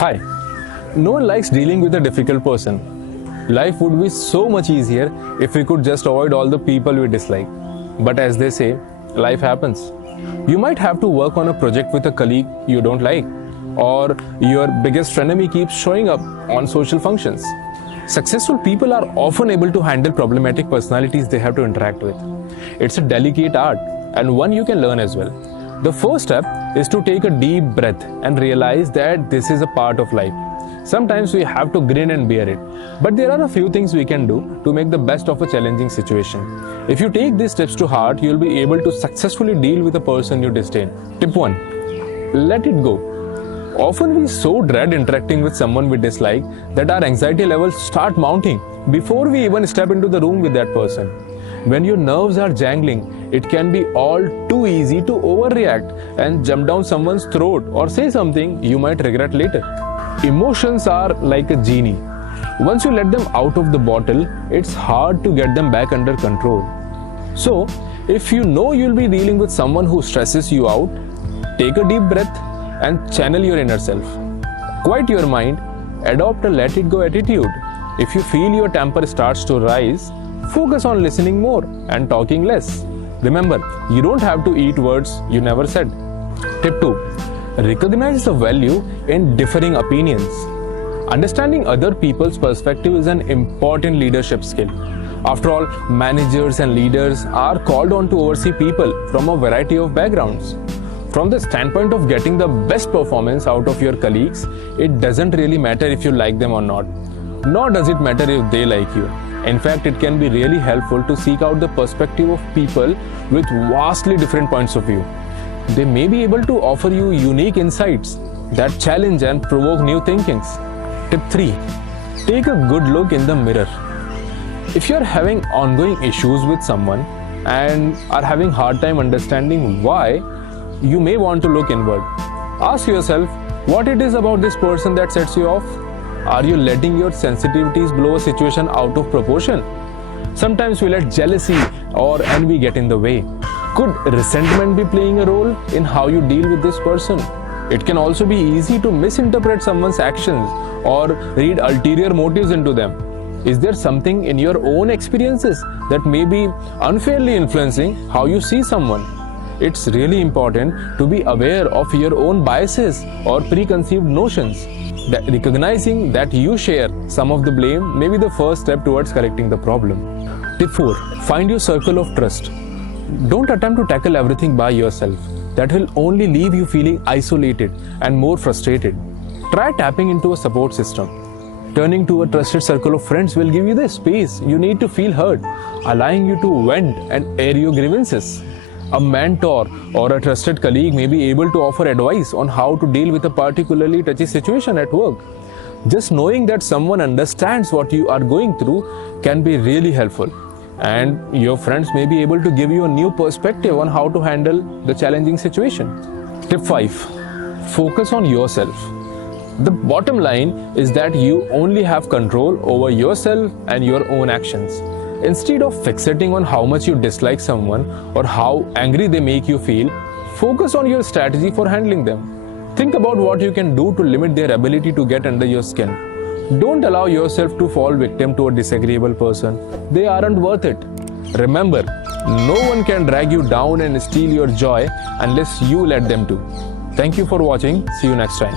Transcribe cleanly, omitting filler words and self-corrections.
Hi, no one likes dealing with a difficult person. Life would be so much easier if we could just avoid all the people we dislike. But as they say, life happens. You might have to work on a project with a colleague you don't like, or your biggest frenemy keeps showing up on social functions. Successful people are often able to handle problematic personalities they have to interact with. It's a delicate art and one you can learn as well. The first step is to take a deep breath and realize that this is a part of life. Sometimes we have to grin and bear it, but there are a few things we can do to make the best of a challenging situation. If you take these steps to heart, you'll be able to successfully deal with a person you disdain. Tip 1. Let it go. Often we so dread interacting with someone we dislike that our anxiety levels start mounting before we even step into the room with that person. When your nerves are jangling, it can be all too easy to overreact and jump down someone's throat or say something you might regret later. Emotions are like a genie. Once you let them out of the bottle, it's hard to get them back under control. So, if you know you'll be dealing with someone who stresses you out, take a deep breath and channel your inner self. Quiet your mind, adopt a let it go attitude. If you feel your temper starts to rise, focus on listening more and talking less. Remember, you don't have to eat words you never said. Tip 2. Recognize the value in differing opinions. Understanding other people's perspective is an important leadership skill. After all, managers and leaders are called on to oversee people from a variety of backgrounds. From the standpoint of getting the best performance out of your colleagues, it doesn't really matter if you like them or not. Nor does it matter if they like you. In fact, it can be really helpful to seek out the perspective of people with vastly different points of view. They may be able to offer you unique insights that challenge and provoke new thinkings. Tip 3. Take a good look in the mirror. If you're having ongoing issues with someone and are having hard time understanding why, you may want to look inward. Ask yourself what it is about this person that sets you off. Are you letting your sensitivities blow a situation out of proportion? Sometimes we let jealousy or envy get in the way. Could resentment be playing a role in how you deal with this person? It can also be easy to misinterpret someone's actions or read ulterior motives into them. Is there something in your own experiences that may be unfairly influencing how you see someone? It's really important to be aware of your own biases or preconceived notions. Recognizing that you share some of the blame may be the first step towards correcting the problem. Tip 4. Find your circle of trust. Don't attempt to tackle everything by yourself. That will only leave you feeling isolated and more frustrated. Try tapping into a support system. Turning to a trusted circle of friends will give you the space you need to feel heard, allowing you to vent and air your grievances. A mentor or a trusted colleague may be able to offer advice on how to deal with a particularly touchy situation at work. Just knowing that someone understands what you are going through can be really helpful. And your friends may be able to give you a new perspective on how to handle the challenging situation. Tip 5. Focus on yourself. The bottom line is that you only have control over yourself and your own actions. Instead of fixating on how much you dislike someone or how angry they make you feel, focus on your strategy for handling them. Think about what you can do to limit their ability to get under your skin. Don't allow yourself to fall victim to a disagreeable person. They aren't worth it. Remember, no one can drag you down and steal your joy unless you let them to. Thank you for watching. See you next time.